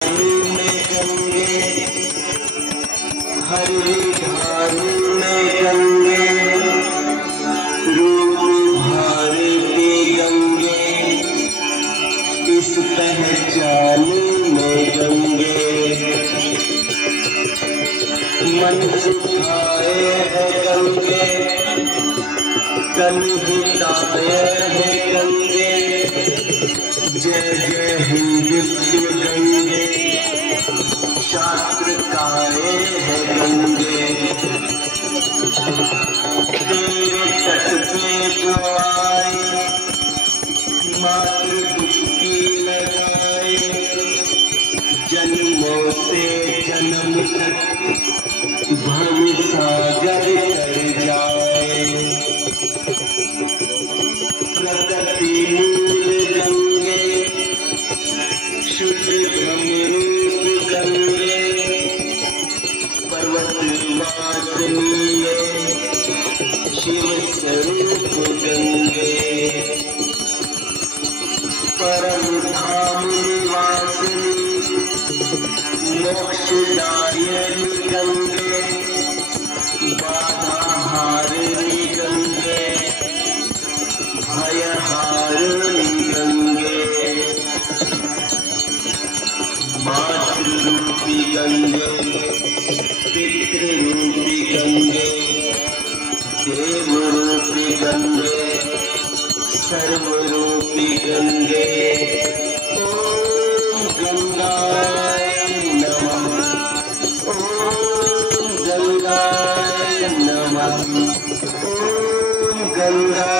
में गंगे, हरि धार में गंगे, रूप भारती गंगे, इस पहचान में गंगे, मन सुखाए है गंगे, तन हिताए है गंगे, जय जय हिंदुत्व गंगे, शास्त्र गाए है गंगे, तेरे तट पे जो आए, मात्र डुबकी लगाए, जन्मों से जन्म तक भव सागर तर जाए, प्रकृति मूल गंगे, शुद्ध ब्रह्मरूप गंगे, पर्वत वासनीय शिव स्वरूप गंगे, परम धाम निवासिनी मोक्षदायिनी गंगे, बाधा हारिणी गंगे, भय हारिणी गंगे, मातृरूपी गंगे, पितृरूपी गंगे, देवरूपी गंगे, सर्वरूपी गंगे, ओम गंगाय नमः, ओम गंगाय नमः, ओम गंगा